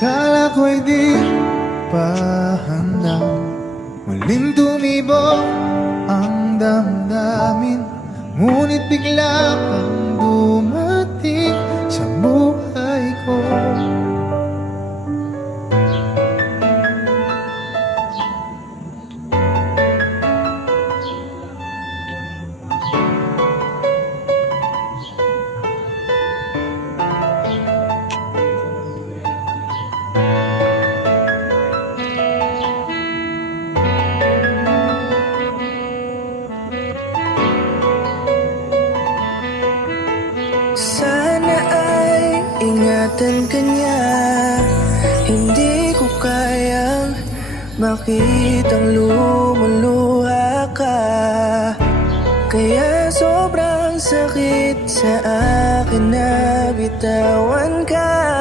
Kala ko'y di pa handa, muling tumibok ang damdamin. Ngunit bigla kang dumating sa buhay ko. Sana ay ingatan ka niya. Hindi ko kayang makitang lumuluha ka. Kaya sobrang sakit sa akin na bitawan ka.